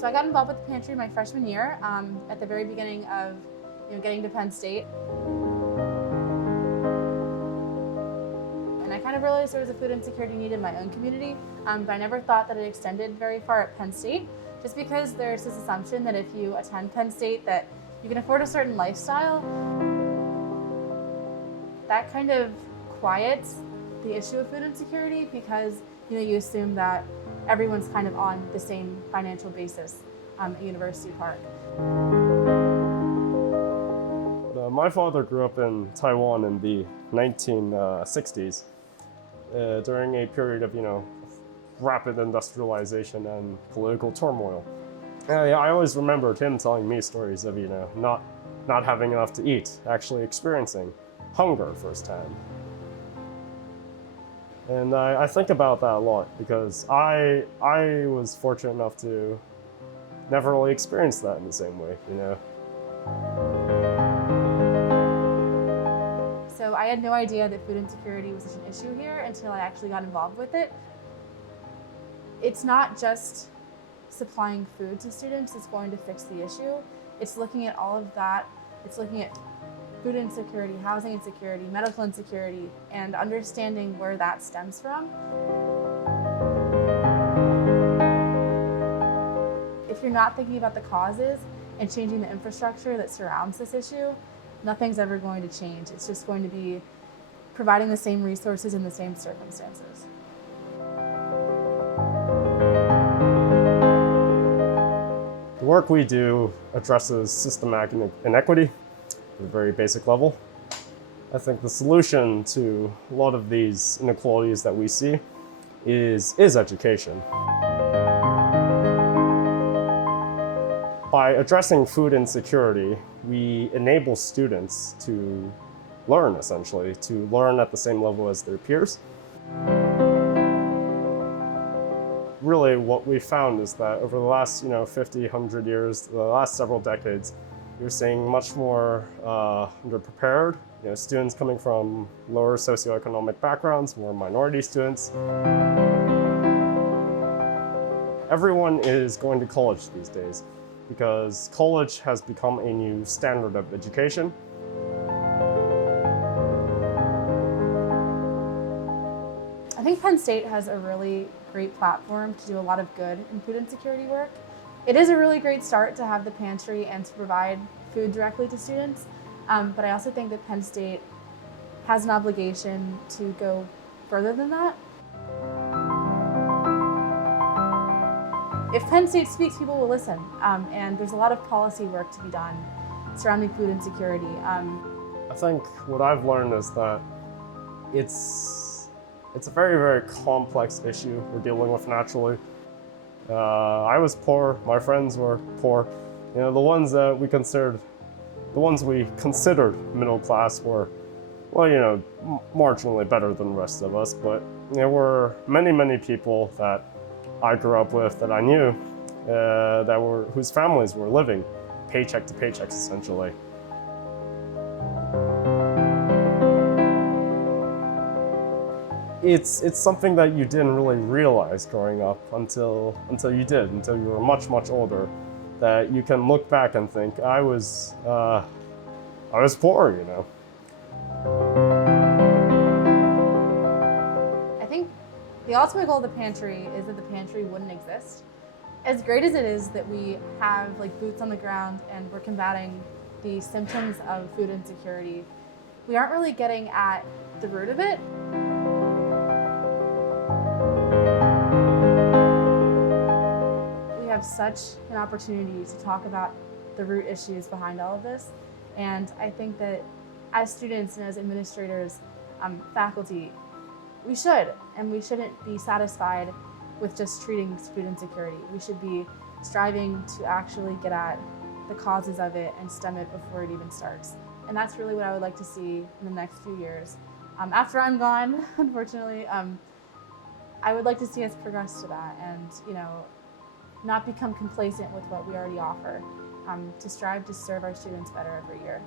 So I got involved with Pantry my freshman year at the very beginning of getting to Penn State. And I kind of realized there was a food insecurity need in my own community, but I never thought that it extended very far at Penn State, just because there's this assumption that if you attend Penn State that you can afford a certain lifestyle. That kind of quiets the issue of food insecurity because you assume that everyone's kind of on the same financial basis at University Park. My father grew up in Taiwan in the 1960s during a period of rapid industrialization and political turmoil. I always remembered him telling me stories of not having enough to eat, actually experiencing hunger firsthand. And I think about that a lot because I was fortunate enough to never really experience that in the same way, So I had no idea that food insecurity was such an issue here until I actually got involved with it. It's not just supplying food to students that's going to fix the issue. It's looking at all of that. It's looking at food insecurity, housing insecurity, medical insecurity, and understanding where that stems from. If you're not thinking about the causes and changing the infrastructure that surrounds this issue, nothing's ever going to change. It's just going to be providing the same resources in the same circumstances. The work we do addresses systematic inequity at a very basic level. I think the solution to a lot of these inequalities that we see is education. By addressing food insecurity, we enable students to learn, essentially, to learn at the same level as their peers. Really, what we found is that over the last 50, 100 years, the last several decades, you're seeing much more underprepared, students coming from lower socioeconomic backgrounds, more minority students. Everyone is going to college these days because college has become a new standard of education. I think Penn State has a really great platform to do a lot of good in food insecurity work. It is a really great start to have the pantry and to provide food directly to students, but I also think that Penn State has an obligation to go further than that. If Penn State speaks, people will listen, and there's a lot of policy work to be done surrounding food insecurity. I think what I've learned is that it's a very, very complex issue we're dealing with naturally. I was poor, my friends were poor. The ones we considered middle class were, well, marginally better than the rest of us, but there were many, many people that I grew up with that I knew whose families were living paycheck to paycheck, essentially. It's something that you didn't really realize growing up until you were much, much older, that you can look back and think, I was poor, I think the ultimate goal of the pantry is that the pantry wouldn't exist. As great as it is that we have boots on the ground and we're combating the symptoms of food insecurity, we aren't really getting at the root of it. We have such an opportunity to talk about the root issues behind all of this, and I think that as students and as administrators, faculty, we shouldn't be satisfied with just treating food insecurity. We should be striving to actually get at the causes of it and stem it before it even starts. And that's really what I would like to see in the next few years. After I'm gone, unfortunately, I would like to see us progress to that and not become complacent with what we already offer, to strive to serve our students better every year.